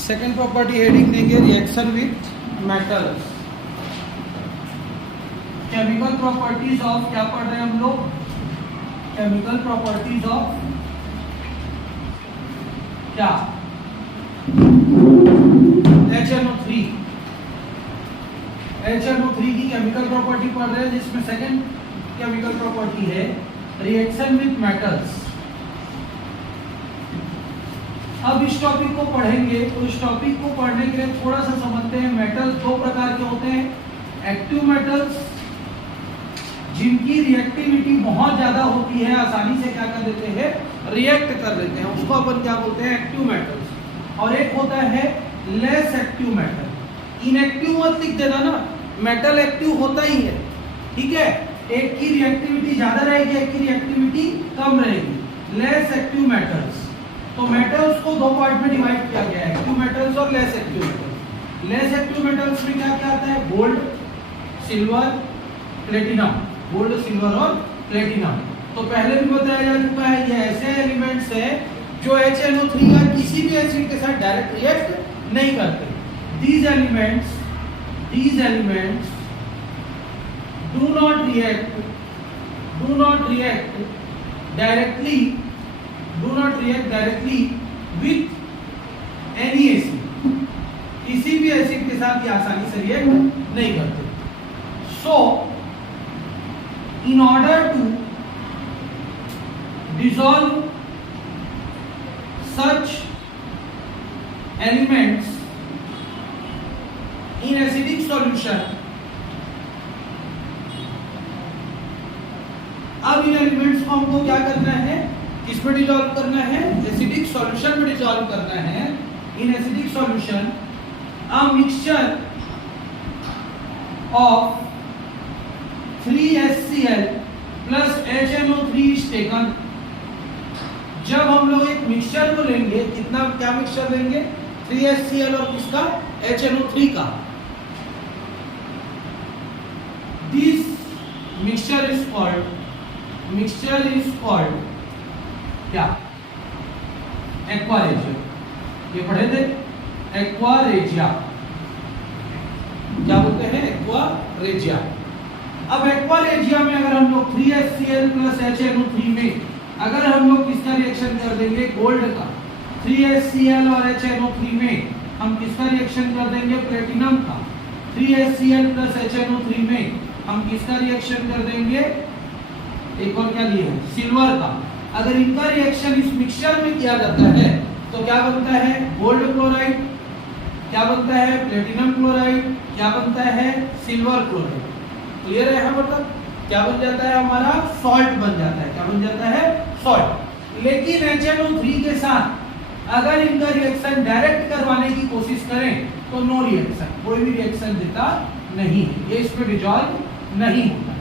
Second property heading देंगे reaction with metals. Chemical properties of, क्या पढ़ रहे हैं हम लोग? केमिकल प्रॉपर्टीज ऑफ क्या? HNO3। HNO3 की केमिकल प्रॉपर्टी पढ़ रहे हैं, जिसमें सेकेंड केमिकल प्रॉपर्टी है रिएक्शन विथ मेटल्स। अब इस टॉपिक को पढ़ेंगे तो इस टॉपिक को पढ़ने के लिए थोड़ा सा समझते हैं। मेटल्स दो प्रकार के होते हैं, एक्टिव मेटल्स जिनकी रिएक्टिविटी बहुत ज्यादा होती है, आसानी से क्या कर देते हैं, रिएक्ट कर देते हैं, उसको अपन क्या बोलते हैं, एक्टिव मेटल्स। और एक होता है लेस एक्टिव मेटल। इनएक्टिव मत लिख देना ना, मेटल एक्टिव होता ही है, ठीक है। एक की रिएक्टिविटी ज्यादा रहेगी, एक की रिएक्टिविटी कम रहेगी। लेस एक्टिव मेटल्स, तो मेटल्स को दो पार्ट में डिवाइड किया गया है, एक्टिव मेटल्स और less active metals. Less active metals में क्या क्या आता है, gold, silver, platinum. Gold, silver और प्लेटिनम। तो पहले भी बताया जा चुका है, ये ऐसे एलिमेंट्स है जो HNO3 या किसी भी एसिड के साथ डायरेक्ट रिएक्ट नहीं करते। These elements do not react directly with any acid। किसी भी एसिड के साथ ये आसानी से रिएक्ट नहीं करते। So in order to dissolve such elements in acidic solution, अब इन एलिमेंट्स को हमको क्या करना है, किसमें डिसॉल्व करना है, एसिडिक सॉल्यूशन में डिसॉल्व करना है। In acidic solution a mixture of 3HCl plus HNO3 is taken। जब हम लोग एक मिक्सचर को लेंगे, कितना, क्या मिक्सचर लेंगे, 3HCl और किसका, HNO3 का। This mixture is called क्या, एक्वारेजिया। ये पढ़े थे, एक्वारेजिया, क्या बोलते हैं, एक्वारेजिया। अब एक्वारेजिया में अगर हम लोग 3HCl plus HNO3 में अगर हम लोग किसका रिएक्शन कर देंगे, गोल्ड का। 3HCl और HNO3 में हम किसका रिएक्शन कर देंगे, प्लेटिनम का। 3HCl plus HNO3 में हम किसका रिएक्शन कर देंगे, एक और क्या लिए, सिल्वर का। अगर इनका रिएक्शन इस मिक्सचर में किया जाता है तो क्या बनता है, गोल्ड क्लोराइड, क्या बनता है, प्लेटिनम क्लोराइड, क्या बनता है, सिल्वर क्लोराइड। क्लियर है यहाँ पर तक? क्या बन जाता है हमारा, सॉल्ट बन जाता है। क्या बन जाता है, सॉल्ट। लेकिन HNO3 के साथ अगर इनका रिएक्शन डायरेक्ट करवाने की कोशिश करें तो नो रिएक्शन, कोई भी रिएक्शन देता नहीं, ये इसमें डिसॉल्व नहीं होता।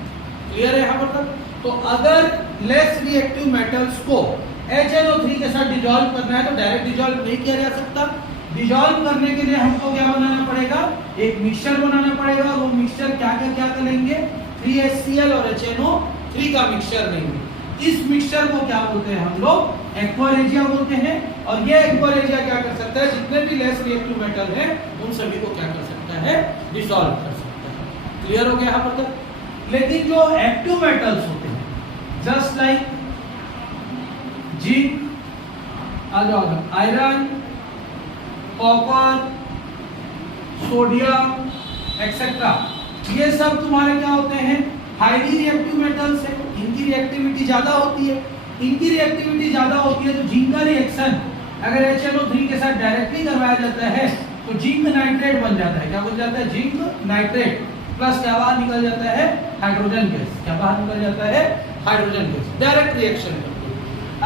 क्लियर है यहाँ पर तक? तो अगर लेस रिएक्टिव मेटल्स को HNO3 के साथ डिसॉल्व करना है तो डायरेक्ट डिसॉल्व नहीं किया जा सकता। डिसॉल्व करने के लिए हमको क्या बनाना पड़ेगा, एक मिक्सचर बनाना पड़ेगा। और वो मिक्सचर क्या लेंगे, 3HCl और HNO3 का मिक्सचर लेंगे। इस मिक्सचर को क्या बोलते हैं हम लोग, एक्वारेजिया बोलते हैं। और ये एक्वारेजिया क्या कर सकता है, जितने भी लेस रिएक्टिव मेटल हैं उन सभी को क्या कर सकता है, डिसॉल्व कर सकता है। क्लियर हो गया यहाँ पर तक? लेकिन जो एक्टिव मेटल्स होते हैं, just like zinc, iron, copper, sodium etcetera, ये सब तुम्हारे क्या होते हैं, हाईली रिएक्टिव मेटल्स है। इनकी रिएक्टिविटी ज्यादा होती है। इनकी रिएक्टिविटी ज्यादा होती है तो जिंक का रिएक्शन अगर HNO3 के साथ डायरेक्टली करवाया जाता है तो जिंक नाइट्रेट बन जाता है। क्या बन जाता है, जिंक नाइट्रेट। प्लस क्या बाहर निकल जाता है, हाइड्रोजन गैस। क्या बाहर निकल जाता है, हाइड्रोजन गैस। डायरेक्ट रिएक्शन करते हैं।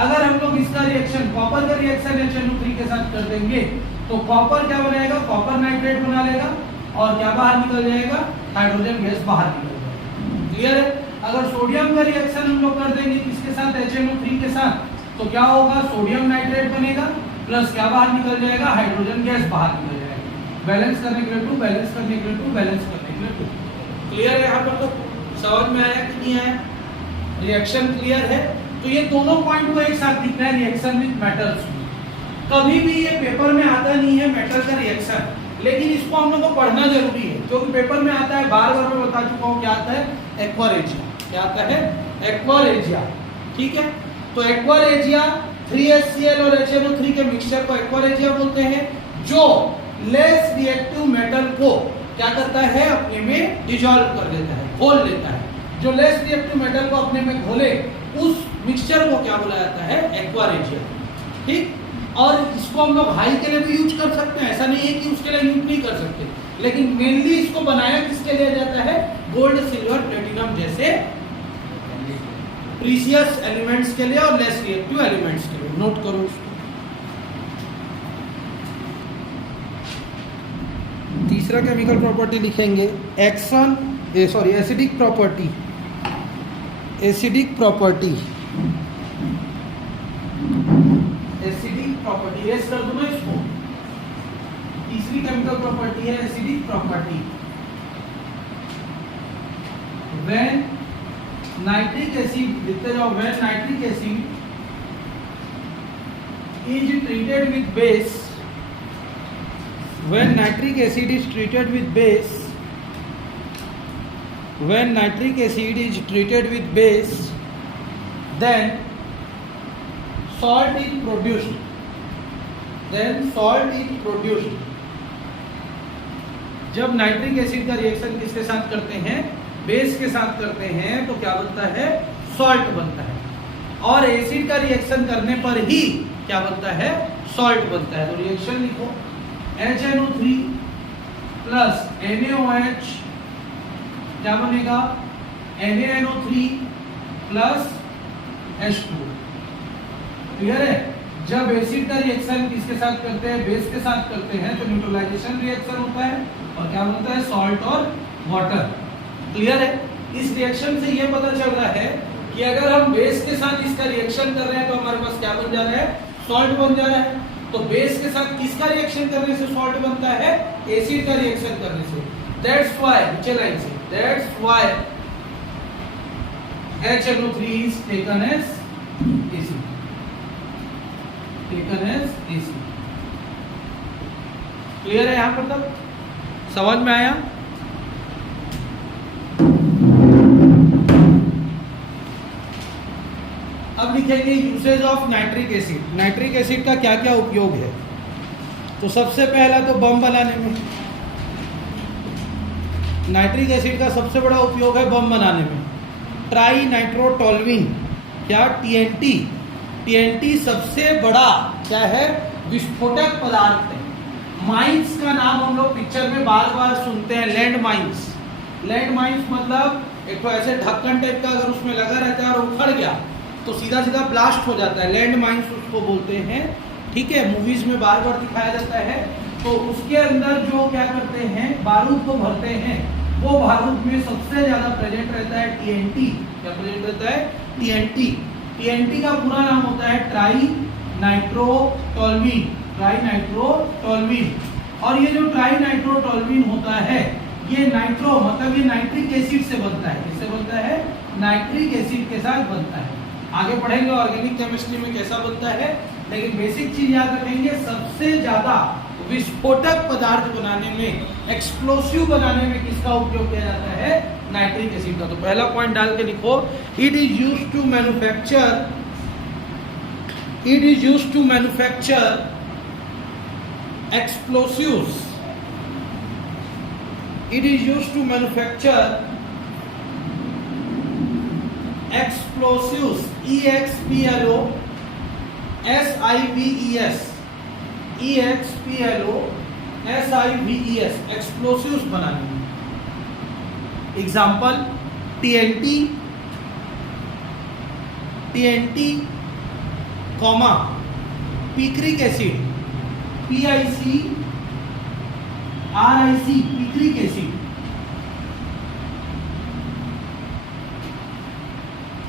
अगर हम लोग इसका रिएक्शन, कॉपर का रिएक्शन HNO3 के साथ कर देंगे तो कॉपर क्या बनाएगा, कॉपर नाइट्रेट बना लेगा और क्या बाहर निकल जाएगा, हाइड्रोजन गैस बाहर निकल जाएगा। क्लियर है? अगर सोडियम का रिएक्शन हम लोग कर देंगे किसके साथ, HNO3 के साथ, तो क्या होगा, सोडियम नाइट्रेट बनेगा प्लस क्या बाहर निकल जाएगा, हाइड्रोजन गैस बाहर निकल जाएगा। बैलेंस करने के लिए 2, बैलेंस करने के लिए 2, बैलेंस करने के लिए 2। क्लियर है यहाँ पर? तो समझ में आया कि नहीं आया? रिएक्शन क्लियर है? तो ये दोनों पॉइंट को एक साथ लिखना है, रिएक्शन विद मेटल्स। कभी भी ये पेपर में आता नहीं है मेटल का रिएक्शन, लेकिन इसको हम लोग को पढ़ना जरूरी है क्योंकि पेपर में आता है। बार बार मैं बता चुका हूँ क्या आता है, एक्वा रेजिया। क्या आता है, एक्वा रेजिया। ठीक है, तो एक्वा रेजिया 3HCl और HNO3 के मिक्सचर को एक्वा रेजिया बोलते हैं, जो लेस रिएक्टिव मेटल को क्या करता है, अपने में डिसॉल्व कर देता है, घोल लेता है। जो लेस रिएक्टिव मेटल को अपने में घोले उस मिक्सचर को क्या बोला जाता है, एक्वा रेजिया। ठीक, और इसको हम लोग हाई के लिए भी यूज कर सकते हैं, ऐसा नहीं है कि उसके लिए यूज नहीं कर सकते, लेकिन मेनली इसको बनाया किसके लिए जाता है, गोल्ड सिल्वर प्लेटिनम जैसे प्रीशियस एलिमेंट्स के लिए और लेस रिएक्टिव एलिमेंट्स के लिए। नोट करो इसको। तीसरा केमिकल प्रॉपर्टी लिखेंगे action, sorry acidic property. Acidic property, acidic property, रेस कर दूं मैं इसको। तीसरी केमिकल प्रॉपर्टी है acidic property. When nitric acid, लिखते जाओ, when nitric acid is treated with base, when nitric acid is treated with base, when nitric acid is treated with base, then salt is produced, then salt is produced। जब nitric acid का reaction किसके साथ करते हैं, base के साथ करते हैं, तो क्या बनता है, सॉल्ट बनता है। और एसिड का रिएक्शन करने पर ही क्या बनता है, सॉल्ट बनता है। तो रिएक्शन लिखो, HNO3 प्लस NaOH क्या बनेगा, NaNO3 प्लस H2। क्लियर है। जब एसिड का रिएक्शन किसके साथ करते हैं, बेस के साथ करते हैं, तो न्यूट्रलाइजेशन रिएक्शन होता है और क्या बनता है, सॉल्ट और वाटर। क्लियर है। इस रिएक्शन से ये पता चल रहा है कि अगर हम बेस के साथ इसका रिएक्शन कर रहे हैं तो हमारे पास क्या बन जा रहा है, सॉल्ट बन जा रहा है। तो बेस के साथ किसका रिएक्शन करने से सॉल्ट बनता है, एसिड का रिएक्शन करने से। दैट्स व्हाई, नीचे लाइन से, that's why HNO3 is taken as acid, taken as acid। Clear है यहाँ पर तक, समझ में आया। अब लिखेंगे usage of nitric acid. Nitric acid का क्या क्या उपयोग है। तो सबसे पहला तो बम बनाने में, नाइट्रिक एसिड का सबसे बड़ा उपयोग है बम बनाने में। ट्राई नाइट्रोटोल्यूइन, क्या, TNT। TNT सबसे बड़ा क्या है, विस्फोटक पदार्थ है। माइंस का नाम हम लोग पिक्चर में बार बार सुनते हैं, लैंड माइंस। लैंड माइंस मतलब एक तो ऐसे ढक्कन टाइप का अगर उसमें लगा रहता है और उखड़ गया तो सीधा सीधा ब्लास्ट हो जाता है, लैंड माइंस उसको बोलते हैं। ठीक है, मूवीज में बार बार दिखाया जाता है। तो उसके अंदर जो क्या करते हैं, बारूद को भरते हैं, वो बारूद में सबसे ज्यादा प्रेजेंट रहता है TNT। क्या प्रेजेंट रहता है, TNT। TNT का पूरा नाम होता है ट्राई नाइट्रोटोल्यूइन, ट्राई नाइट्रोटोल्यूइन। और ये जो ट्राई नाइट्रोटोल्यूइन होता है, ये नाइट्रो मतलब ये नाइट्रिक एसिड से बनता है। किससे बनता है, नाइट्रिक एसिड के साथ बनता है। आगे पढ़ेंगे ऑर्गेनिक केमिस्ट्री में कैसा बनता है, लेकिन बेसिक चीज याद रखेंगे, सबसे ज्यादा विस्फोटक पदार्थ बनाने में, एक्सप्लोसिव बनाने में किसका उपयोग किया जाता है, नाइट्रिक एसिड का। तो पहला पॉइंट डाल के लिखो, it is used to manufacture, it is used to manufacture explosives, it is used to manufacture explosives, EXPLO SIVES, EXPLO SIVES, explosives बनाने में। Example TNT, TNT comma picric acid, PIC RIC, picric acid,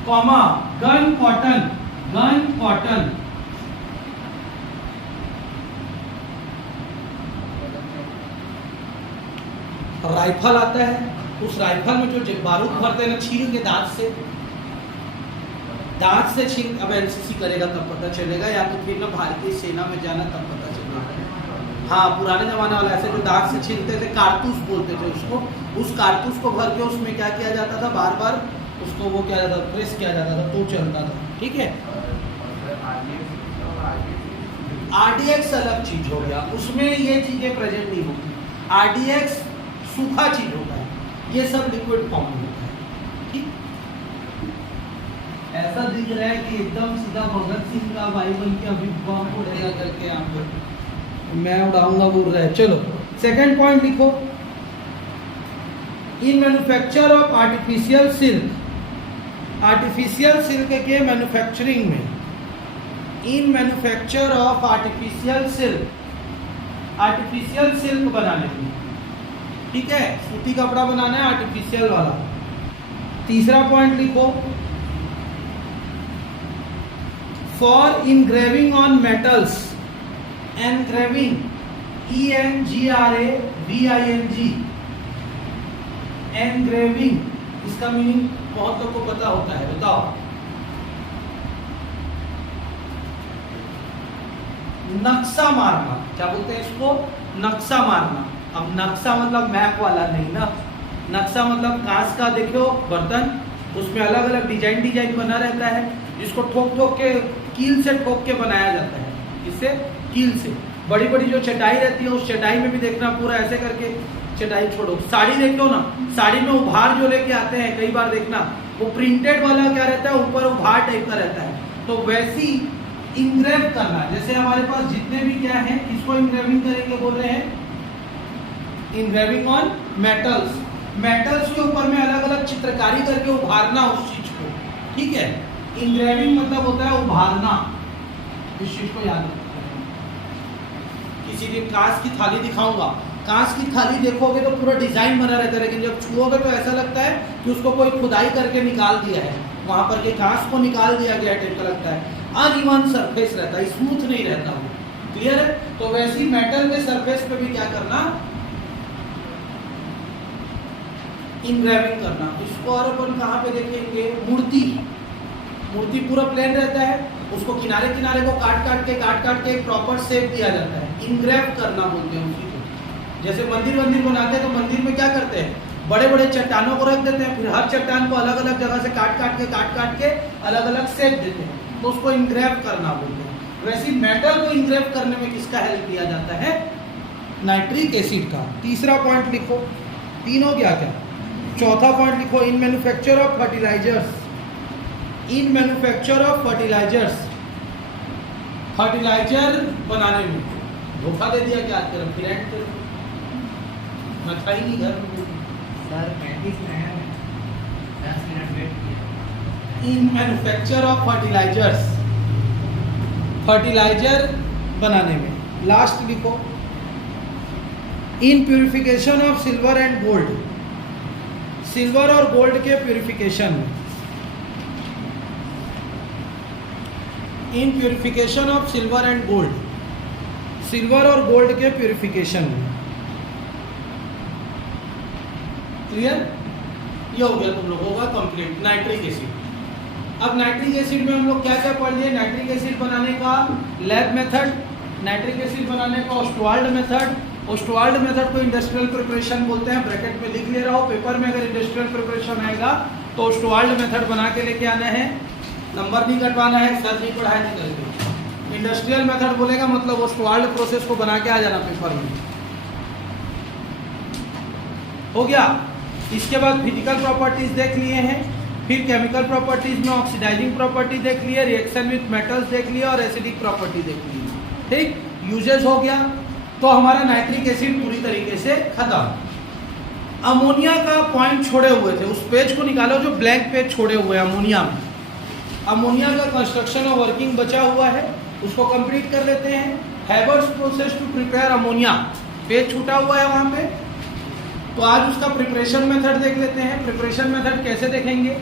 comma gun cotton, gun cotton, rifle आता है, उस rifle में जो बारूद भरते हैं ना छील के दांत से, दांत से छीन, अब एनसीसी करेगा तब पता चलेगा, या तो फिर ना भारतीय सेना में जाना तब पता चलेगा। हाँ, पुराने जमाने वाला ऐसे जो दांत से छीनते थे, कारतूस बोलते थे उसको, उस कारतूस को भर के उसमें क्या किया जाता था, बार बार उसको वो किया जाता था, प्रेस किया जाता था, तो चलता था। ठीक है, आरडीएक्स अलग चीज हो गया, उसमें ये चीजें प्रेजेंट नहीं होती। आरडीएक्स सूखा चीज होता है, ये सब लिक्विड फॉर्म में होता है। ठीक, ऐसा दिख रहा है कि एकदम सीधा भगत सिंह का भाई बन के अभी बम उड़ेगा करके यहाँ पे मैं उड़ाऊंगा बोल रहा है। चलो सेकंड पॉइंट लिखो, in manufacture of artificial silk, artificial silk के मैन्युफैक्चरिंग में, इन manufacture of artificial silk, artificial silk बनाने में, ठीक है, सूती कपड़ा बनाना है आर्टिफिशियल वाला। तीसरा पॉइंट लिखो, for engraving on metals, engraving, ENGRAVING, engraving, इसका मीनिंग बहुत लोग को पता होता है, बताओ। नक्शा मारना, क्या बोलते हैं इसको, नक्शा मारना। अब नक्शा मतलब मैप वाला नहीं ना, नक्शा मतलब कांच का देखो बर्तन, उसमें अलग अलग डिजाइन बना रहता है, जिसको ठोक ठोक के, कील से ठोक के बनाया जाता है। इससे कील से बड़ी बड़ी जो चटाई रहती है, उस चटाई में भी देखना पूरा ऐसे करके, चटाई छोड़ो, साड़ी देख लो ना, साड़ी में उभार जो लेके आते हैं कई बार देखना, वो प्रिंटेड वाला क्या रहता है, ऊपर उभार टाइप का रहता है। तो वैसी इंग्रेव करना, जैसे हमारे पास जितने भी क्या है, इसको इंग्रेविंग करेंगे, बोल रहे हैं इंग्रेविंग ऑन मेटल्स, मेटल्स के ऊपर में अलग अलग चित्रकारी करके उभारना उस चीज को। ठीक है, इंग्रेविंग मतलब होता है उभारना, इस चीज को याद रखना। किसी दिन कांच की थाली दिखाऊंगा, कांच की थाली देखोगे तो पूरा डिजाइन बना रहता है, लेकिन जब छुओगे तो ऐसा लगता है कि उसको कोई खुदाई करके निकाल दिया है, वहां पर के कांच को निकाल दिया गया टाइप का लगता है, अनइवन सरफेस रहता है, स्मूथ नहीं रहता वो। क्लियर है? तो वैसी मेटल के सरफेस पे भी क्या करना, इंग्रेविंग करना। इसको और अपन कहाँ पे देखेंगे, मूर्ति, मूर्ति पूरा प्लेन रहता है, उसको किनारे किनारे को काट काट के एक प्रॉपर शेप दिया जाता है, इंग्रेव करना बोलते हैं उसी को। जैसे मंदिर बनाते हैं, तो मंदिर में क्या करते हैं, बड़े बड़े चट्टानों को रख देते हैं, फिर हर चट्टान को अलग अलग जगह से काट के अलग अलग शेप देते हैं, तो उसको इंग्रेव करना बोलते हैं। वैसे मेटल को इंग्रेव करने में किसका हेल्प लिया जाता है, नाइट्रिक एसिड का। तीसरा पॉइंट लिखो, तीन हो गया क्या, चौथा पॉइंट लिखो, in manufacture of fertilisers, in manufacture of fertilisers, fertiliser बनाने में, धोखा दे दिया क्या आज फिर मैं था ही नहीं घर में सर 35 में 10 मिनट वेट किया। In manufacture of fertilisers, fertiliser बनाने में। लास्ट लिखो, in purification of silver and gold, silver और गोल्ड के प्यूरिफिकेशन में, in purification of silver and gold, silver और गोल्ड के प्यूरिफिकेशन में। क्लियर? ये हो गया तुम लोगों का कंप्लीट नाइट्रिक एसिड। अब नाइट्रिक एसिड में हम लोग क्या क्या पढ़ लिए, नाइट्रिक एसिड बनाने का लैब मेथड, नाइट्रिक एसिड बनाने का ओस्टवाल्ड मेथड, ओस्टवाल्ड मेथड को इंडस्ट्रियल प्रिपरेशन बोलते हैं, ब्रैकेट में लिख ले रहा हो, पेपर में अगर इंडस्ट्रियल प्रिपरेशन आएगा तो ओस्टवाल्ड मेथड बना के लेके आना है, नंबर नहीं कटवाना है, सर नहीं पढ़ाया नहीं करके। इंडस्ट्रियल मेथड बोलेगा मतलब ओस्टवाल्ड प्रोसेस को बना के आ जाना पेपर में। हो गया? इसके बाद फिजिकल प्रॉपर्टीज देख लिए हैं, फिर केमिकल प्रॉपर्टीज में ऑक्सीडाइजिंग प्रॉपर्टी देख लिए, रिएक्शन विथ मेटल्स देख लिया और एसिडिक प्रॉपर्टी देख ली। ठीक, यूजेस हो गया। तो हमारा नाइट्रिक एसिड पूरी तरीके से खत्म। अमोनिया का पॉइंट छोड़े हुए थे, उस पेज को निकालो जो ब्लैंक पेज छोड़े हुए हैं अमोनिया में। अमोनिया का कंस्ट्रक्शन और वर्किंग बचा हुआ है, उसको कंप्लीट कर लेते हैं। Haber's process to prepare ammonia, page छूटा हुआ है वहां पे, तो आज उसका प्रिपरेशन मेथड देख लेते हैं। प्रिपरेशन मेथड कैसे देखेंगे,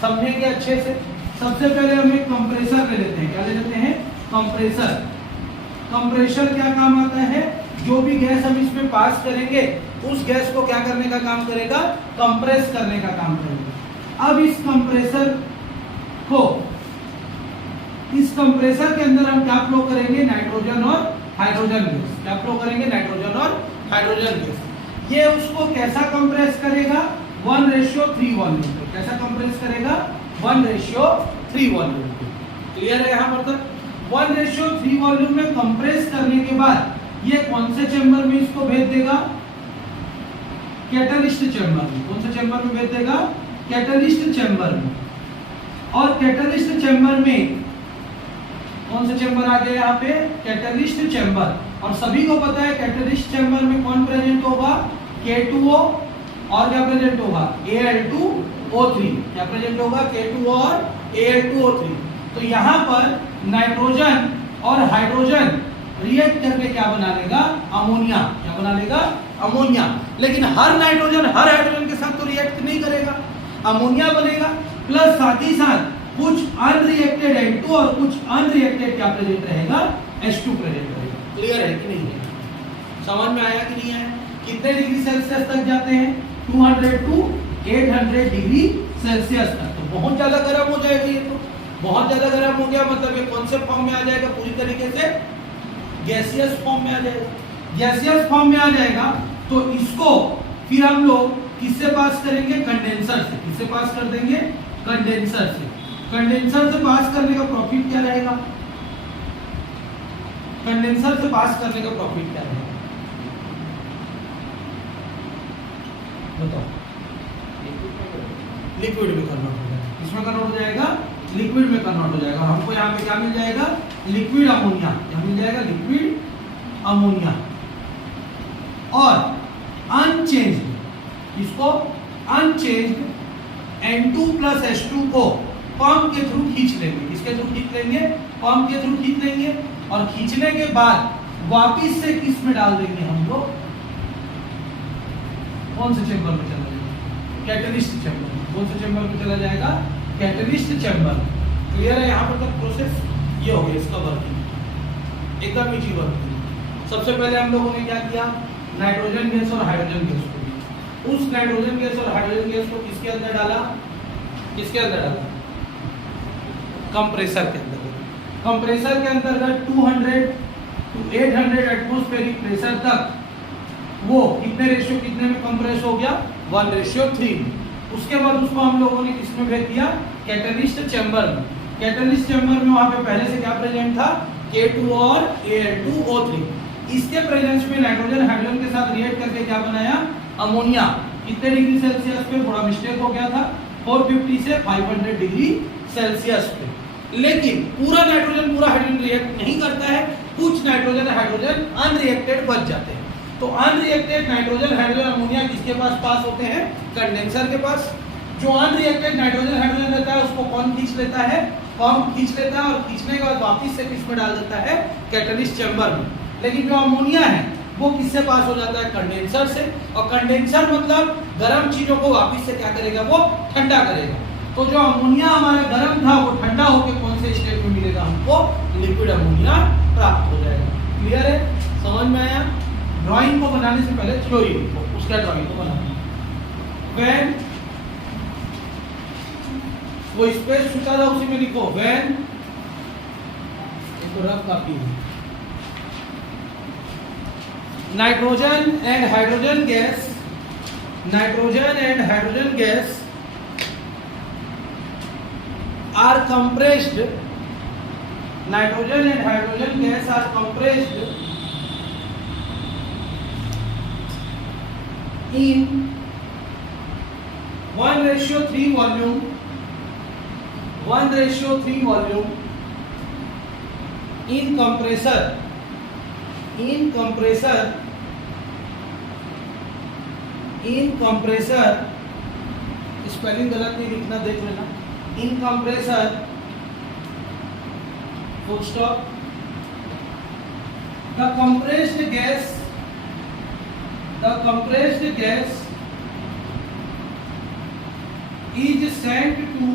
समझेंगे अच्छे से। सबसे पहले हम एक कंप्रेसर ले लेते हैं, क्या ले लेते हैं, कंप्रेसर। कंप्रेसर क्या काम आता है, जो भी गैस हम इसमें पास करेंगे उस गैस को क्या करने का काम करेगा, कंप्रेस करने का काम करेगा। अब इस कंप्रेसर को इस कंप्रेसर के अंदर हम क्या फ्लो करेंगे, नाइट्रोजन और हाइड्रोजन गैस। क्या फ्लो करेंगे, नाइट्रोजन और हाइड्रोजन गैस। ये उसको कैसा कंप्रेस करेगा, 1:3 वॉल्यूम पे। कैसा कंप्रेस करेगा, 1:3 वॉल्यूम पे। क्लियर है यहाँ पर तक। 1:3 वॉल्यूम में कंप्रेस करने के बाद ये कौन से चेंबर में इसको भेज देगा, कैटलिस्ट चेंबर में। कौन से चेंबर में भेज देगा, कैटलिस्ट चेंबर में। और कैटलिस्ट चेंबर में कौन सा चेंबर आ गया यहाँ पे, कैटलिस्ट चेंबर। और सभी को पता है कैटलिस्ट चेंबर में कौन प्रेजेंट होगा, K2O, और क्या प्रेजेंट होगा, Al2O3। क्या प्रेजेंट होगा, K2O और Al2O3। तो यहाँ पर नाइट्रोजन और हाइड्रोजन रिएक्ट करके क्या बना लेगा, अमोनिया। क्या बना लेगा, अमोनिया। लेकिन हर नाइट्रोजन हर हाइड्रोजन के साथ तो रिएक्ट नहीं करेगा, अमोनिया बनेगा। प्लस साथ ही साथ कुछ अनरिएक्टेड N2 और कुछ अनरिएक्टेड क्या प्रेजेंट रहेगा, H2 प्रेजेंट रहेगा। क्लियर है कि नहीं है, समझ में आया कि नहीं है। कितने डिग्री सेल्सियस तक जाते हैं, 200 to 800 डिग्री सेल्सियस तक। तो बहुत ज्यादा गर्म हो जाएगा ये, तो बहुत ज्यादा गर्म हो गया मतलब ये कौन से फॉर्म में आ जाएगा, पूरी तरीके से गैसियस फॉर्म में आ जाएगा। गैसियस फॉर्म में आ जाएगा तो इसको फिर हम लोग किससे पास करेंगे, कंडेंसर से। किससे पास कर देंगे, कंडेंसर से। कंडेंसर से पास करने का प्रॉफिट क्या रहेगा, कंडेंसर से पास करने का प्रॉफिट क्या रहेगा, बताओ। लिक्विड में कन्वर्ट हो जाएगा। किसमें कन्वर्ट हो जाएगा, लिक्विड में कन्वर्ट हो जाएगा। हमको यहाँ पे क्या मिल जाएगा, लिक्विड अमोनिया। क्या मिल जाएगा, लिक्विड अमोनिया। और अनचेंज्ड, इसको अनचेंज्ड N2 प्लस H2 को पंप के थ्रू खींच लेंगे। किसके थ्रू खींच लेंगे, पंप के थ्रू खींच लेंगे। और खींचने के बाद वापिस से किस में डाल देंगे हम लोग, कौन से चेंबर में चला जाएगा, कैटलिस्ट चेंबर। कौन से चेंबर में चला जाएगा, कैटलिस्ट चेंबर। क्लियर है यहाँ पर तक प्रोसेस, ये हो गया इसका वर्किंग, एकदम इजी वर्किंग। सबसे पहले हम लोगों ने क्या किया, नाइट्रोजन गैस और हाइड्रोजन गैस को, उस नाइट्रोजन गैस और हाइड्रोजन गैस को किसके अंदर डाला, किसके अंदर डाला, कंप्रेसर के अंदर। कंप्रेसर के अंतर्गत 200 to 800 एटमॉस्फेरिक प्रेशर तक वो कितने रेशियो कितने में कंप्रेस हो गया, 1:3। उसके बाद उसको हम लोगों ने किसमें भेज दिया, कैटलिस्ट चेंबर में। कैटलिस्ट चेंबर में वहां पे पहले से क्या प्रेजेंट था, K2 और Al2O3। इसके प्रेजेंस में नाइट्रोजन हाइड्रोजन के साथ रिएक्ट करके क्या बनाया, अमोनिया। कितने डिग्री सेल्सियस पे, थोड़ा मिस्टेक हो गया था, 450 से 500 डिग्री सेल्सियस पे। लेकिन पूरा नाइट्रोजन पूरा हाइड्रोजन रिएक्ट नहीं करता है, कुछ नाइट्रोजन हाइड्रोजन अनरिएक्टेड बच जाते हैं। तो अनरिएक्टेड नाइट्रोजन हाइड्रोजन अमोनिया किसके पास होते हैं, कंडेंसर के पास। जो अनरिएक्टेड नाइट्रोजन हाइड्रोजन रहता है उसको कौन खींच लेता है, पंप खींच लेता है। और खींचने के बाद वापस से किस में डाल देता है, कैटलिस्ट चेंबर में। लेकिन जो अमोनिया है वो किससे पास हो जाता है, कंडेंसर से। और कंडेंसर मतलब गर्म चीजों को वापस से क्या करेगा, वो ठंडा करेगा। तो जो अमोनिया हमारा गर्म था वो ठंडा होकर कौन से स्टेट में मिलेगा, हमको लिक्विड अमोनिया प्राप्त हो जाएगा। क्लियर है, समझ में आया। ड्राइंग को बनाने से पहले थ्योरी लिखो, उसका ड्राइंग को बनाना। व्हेन वो स्पेस छूटा था उसी में लिखो, व्हेन, एक रफ कॉपी है, nitrogen and hydrogen gas, nitrogen and hydrogen gas are compressed, nitrogen and hydrogen gas are compressed in 1:3 volume, 1:3 volume in compressor, in compressor, in compressor, spelling गलत नहीं लिखना, देख लेना। In compressor, full stop, the compressed gas is sent to,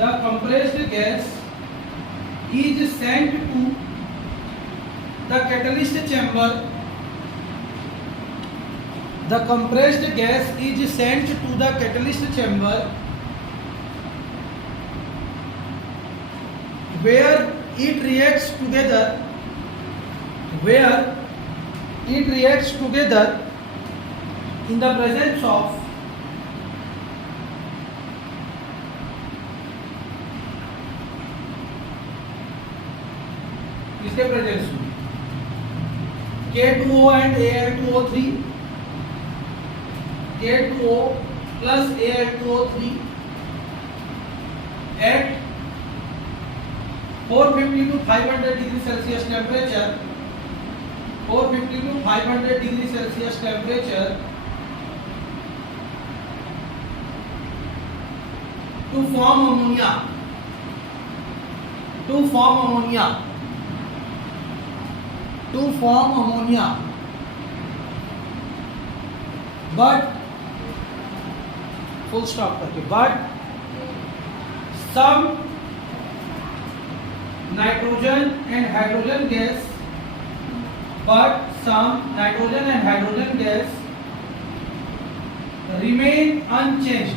the compressed gas is sent to the catalyst chamber, the compressed gas is sent to the catalyst chamber where it reacts together, in the presence of किसके presence में K2O and Al2O3, K2O plus Al2O3 at 450 to 500 degree Celsius temperature, 450 to 500 degree Celsius temperature to form ammonia, but full stop करके, but some nitrogen and hydrogen gas remain unchanged,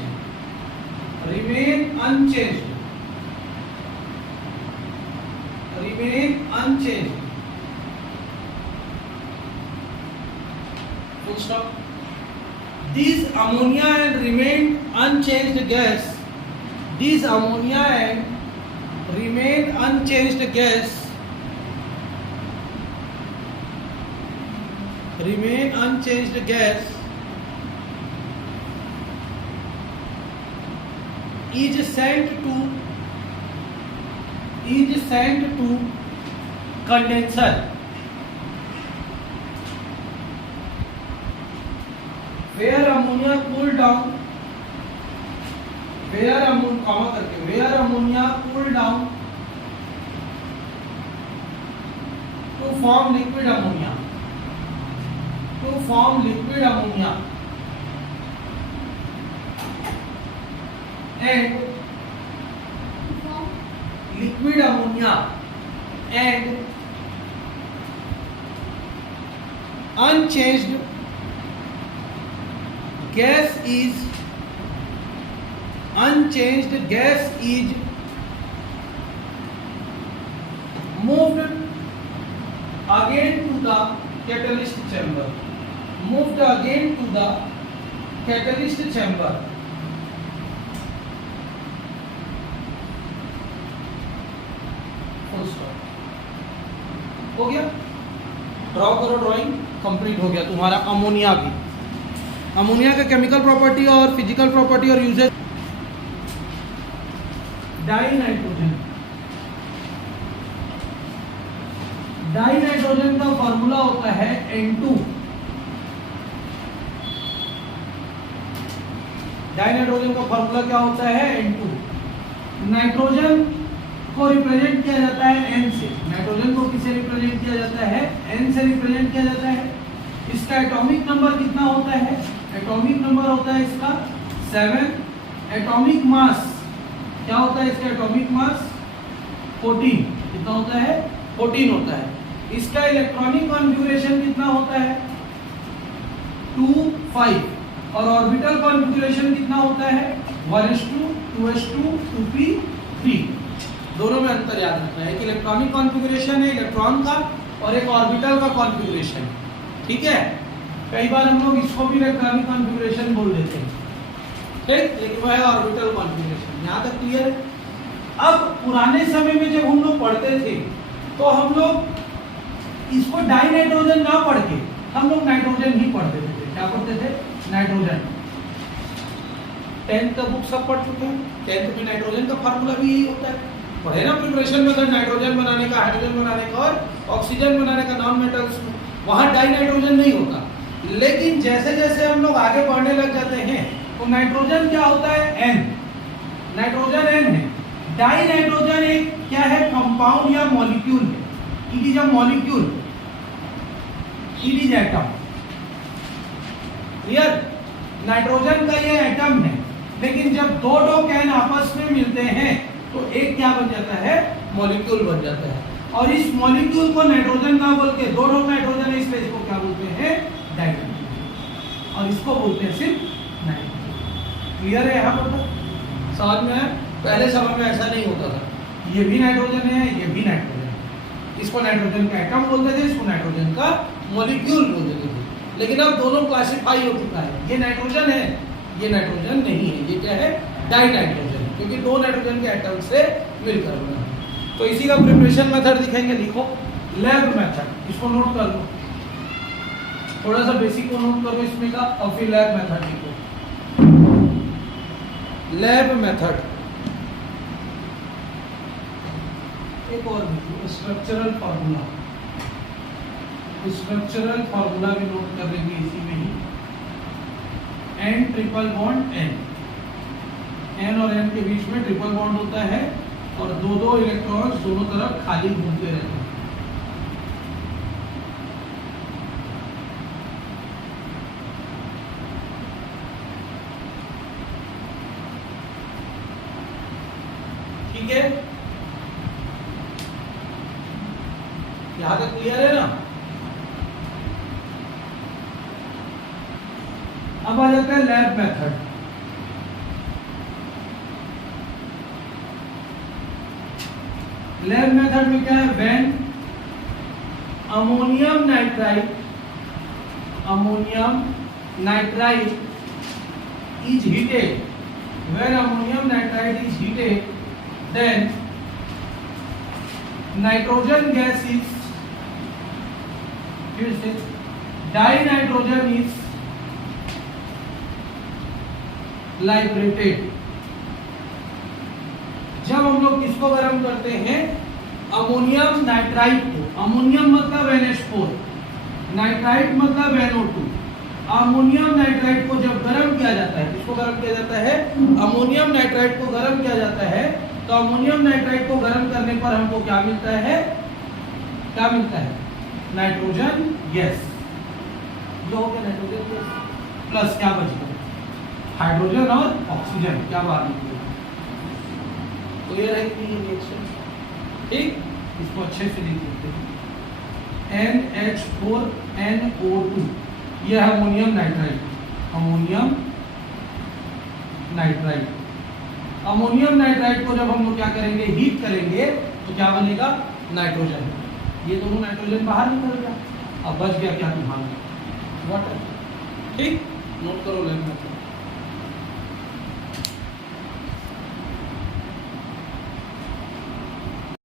full stop. These ammonia and remain unchanged gas is sent to condenser, where ammonia cool down to form liquid ammonia, and unchanged gas is moved again to the catalyst chamber, full stop. हो गया, draw करो, drawing complete हो गया तुम्हारा ammonia भी। Ammonia का chemical property और physical property और यूजेज। डाइनाइट्रोजन का फॉर्मूला होता है N2। डाइनाइट्रोजन का फॉर्मूला क्या होता है? N2। नाइट्रोजन को रिप्रेजेंट किया जाता है N से। नाइट्रोजन को किससे रिप्रेजेंट किया जाता है? N से रिप्रेजेंट किया जाता है। इसका एटॉमिक नंबर कितना होता है? एटॉमिक नंबर होता है इसका 7। एटॉमिक मास क्या होता है? इसका एटॉमिक मास 14। कितना होता है? 14 होता है। इसका इलेक्ट्रॉनिक कॉन्फ़िगरेशन कितना होता है? 2 5। और ऑर्बिटल कॉन्फ़िगरेशन कितना होता है? 1s2 2s2 2p3। दोनों में अंतर याद रखना है। एक इलेक्ट्रॉनिक कॉन्फ़िगरेशन है इलेक्ट्रॉन का, और एक ऑर्बिटल का कॉन्फ़िगरेशन। ठीक है, कई बार हम लोग इसको भी इलेक्ट्रॉनिक कॉन्फ़िगरेशन बोल देते हैं, ठीक, लेकिन वह है ऑर्बिटल कॉन्फ़िगरेशन। यहाँ तक क्लियर है? अब पुराने समय में जब हम लोग पढ़ते थे तो हम लोग इसको डाइनाइट्रोजन ना पढ़ के हम लोग नाइट्रोजन ही पढ़ देते थे। क्या पढ़ते थे? नाइट्रोजन। 10th का बुक सब पढ़ चुके हैं। 10th में नाइट्रोजन का फार्मूला भी यही होता है, पढ़े ना प्रिपरेशन मेथड, नाइट्रोजन बनाने का, हाइड्रोजन बनाने का और ऑक्सीजन बनाने का नॉन मेटल्स में। वहाँ डाइनाइट्रोजन नहीं होता। लेकिन जैसे जैसे हम लोग आगे बढ़ने लग जाते हैं तो नाइट्रोजन क्या होता है? N। नाइट्रोजन N है। डाइनाइट्रोजन एक क्या है? कंपाउंड या मॉलिक्यूल है। It is a molecule, it is atom. Clear? Nitrogen का ये एटम है, लेकिन जब दो कैन आपस में मिलते हैं तो एक क्या बन जाता है? मॉलिक्यूल बन जाता है। और इस मॉलिक्यूल को नाइट्रोजन ना बोल के, दो नाइट्रोजन है इसलिए इसको क्या बोलते हैं? डाइनाइट्रोजन। और इसको बोलते हैं सिर्फ नाइट्रोजन। क्लियर है यहाँ पर? समझ में है? पहले समय में ऐसा नहीं होता था। ये भी नाइट्रोजन है, ये भी नाइट्रोजन है। इसको नाइट्रोजन का एटम बोलते थे, इसको नाइट्रोजन का मॉलिक्यूल बोलते थे। लेकिन अब दोनों क्लासिफाई हो चुका है, ये नाइट्रोजन है, ये नाइट्रोजन नहीं है, ये क्या है, डाई नाइट्रोजन, क्योंकि दो नाइट्रोजन के एटम से मिलकर बना। तो इसी का प्रिपरेशन मेथड दिखाएंगे, लिखो लैब मेथड, इसको नोट कर लो, थोड़ा सा बेसिक को नोट करो इसमें का, और फिर लैब मेथड लिखो। लैब मेथड एक और स्ट्रक्चरल फार्मूला, स्ट्रक्चरल फार्मूला भी नोट कर लेंगे इसी में ही। N triple bond N, N और N के बीच में ट्रिपल बॉन्ड होता है और दो दो इलेक्ट्रॉन्स दोनों तरफ खाली घूमते रहते हैं। ठीक है, यहां तक क्लियर है ना। अब आ जाता है लैब मेथड। लैब मेथड में क्या है, when ammonium nitride is heated, when ammonium nitride is heated, then nitrogen gas is, फिर से डाइनाइट्रोजन इज लाइब्रेटेड। जब हम लोग किसको गर्म करते हैं, अमोनियम नाइट्राइड को, अमोनियम मतलब NH4, नाइट्राइड मतलब NO2। अमोनियम नाइट्राइड को जब गर्म किया जाता है, किसको गर्म किया जाता है, अमोनियम नाइट्राइड को गर्म किया जाता है, तो अमोनियम नाइट्राइड को गर्म करने पर हमको क्या मिलता है, क्या मिलता है, नाइट्रोजन गैस। जो हो गया नाइट्रोजन गैस, प्लस क्या बच गया, हाइड्रोजन और ऑक्सीजन, क्या बात निकली। तो ये रहेगी रिएक्शन, ठीक। इसको अच्छे से लिख देते हैं, NH4NO2, ये है ammonium nitride, ammonium nitride. Ammonium nitride को जब हम लोग क्या करेंगे, हीट करेंगे, तो क्या बनेगा, नाइट्रोजन। ये दोनों नाइट्रोजन बाहर निकल गया, अब बच गया क्या, तुम्हारा वाटर। ठीक, नोट करो लेना।